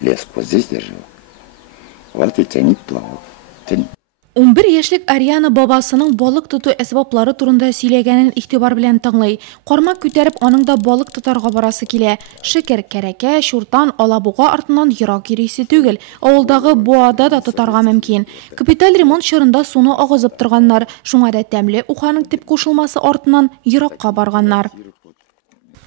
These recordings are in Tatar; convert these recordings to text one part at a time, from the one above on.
лес вот здесь держал. Вот и тянет плавок. Тянет. 11 яшьлек Ариана babasының балык тоту әсбаплары турында сөйләгәнен игътибар белән тыңлый. Кармак күтәреп, аның да балык тотарга барасы килә. Шикер, кәрәкә, шуртан, алабуга артыннан ерак йөрисе түгел. Авылдагы буада да тотарга мөмкин. Капиталь ремонт чорында суны агызып торганнар. Шуңа да тәмле уханың тип кушылмасы артыннан еракка барганнар.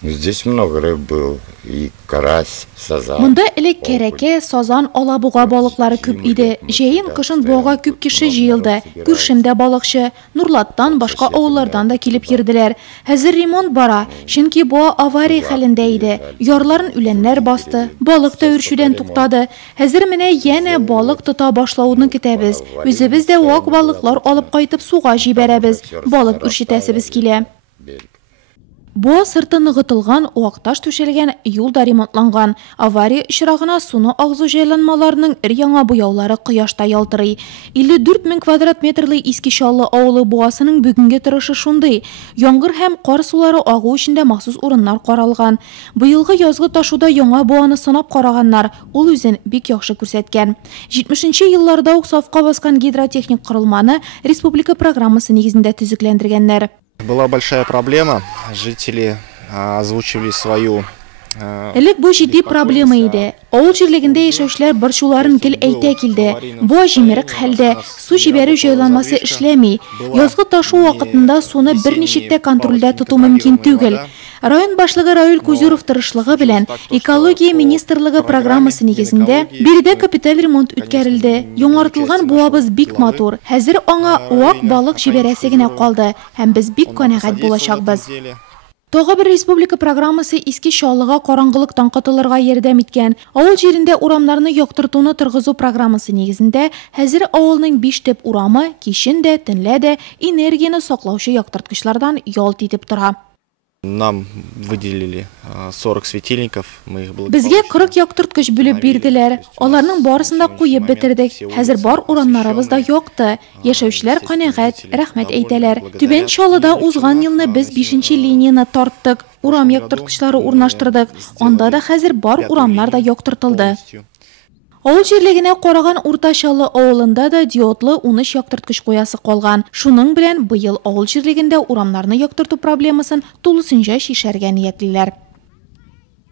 Здесь много рыб был, и карась, сазан. Монда элек кәрәкә, сазан, алабуга балыклары күп иде. Җәен кышын буага күп кеше җыелды. Күршем дә балыкчы, Нурлаттан, башка авыллардан да килеп йөрделәр. Хәзер ремонт бара, чөнки буа авария хәлендә иде. Ярларын үләннәр басты, балык та үрчүдән туктады. Хәзер менә янә балык тота башлауны көтәбез. Үзебез дә вак балыклар алып кайтып суга җибәрәбез. Балык үрчетәсебез килә. Бу сырты ныгытылган, уакташ түшелгән, юл да ремонтланган. Авария очрагына суны агызу җайланмаларының яңа буяулары кояшта ялтырый. 54 мең квадрат метрлы Искешаллы авылы буасының бүгенге торышы шундый. Яңгыр һәм кар сулары агу өчен махсус урыннар каралган. Быелгы язгы ташуда яңа буаны сынап караганнар. Ул үзен бик яхшы күрсәткән. 70нче елларда ук сафка баскан гидротехник корылманы республика программасы нигезендә төзекләндергәннәр. Была большая проблема, жители озвучивали свою... Элек бу җитди проблема иде. Авыл җирлегендә яшәүчеләр борчуларын гел әйтә килде. Бу җимерек хәлдә су җибәрү җайланмасы эшләми. Язгы ташу вакытында суны берничек тә контрольдә тоту мөмкин түгел. Район башлыгы Раил Кузюров тырышлыгы белән экология министрлыгы программасы нигезендә биредә капиталь ремонт үткәрелде. Яңартылган буабыз бик матур. Хәзер аңа вак балык җибәрәсе генә калды һәм без бик канәгать булачакбыз. Тагы бер республика программасы Искешаллыга караңгылыктан котылырга ярдәм иткән. Авыл җирендә урамнарны яктыртуны торгызу программасы нигезендә хәзер авылның 5 төп урамы кичен дә, төнлә дә энергияны саклаучы яктырткычлардан ялт итеп тора. Нам выделили 40 светильников. Безгә 40 яктырткыч бүлеп бирделәр. Аларның барысын да куеп бетердек. Хәзер бар урамнарыбыз да якты. Яшәүчеләр канәгать, рәхмәт әйтәләр. Түбән Чаллыда узган елны без 5нче линияны тарттык. Урам яктырткычлары урнаштырдык. Анда да хәзер бар урамнар да яктыртылды. Авыл җирлегенә караган Уртачаллы авылында да диодлы 13 яктырткыч куясы калган. Шуның белән быел авыл җирлегендә урамнарны яктырту проблемасын тулысынча шишәргә ниятлиләр.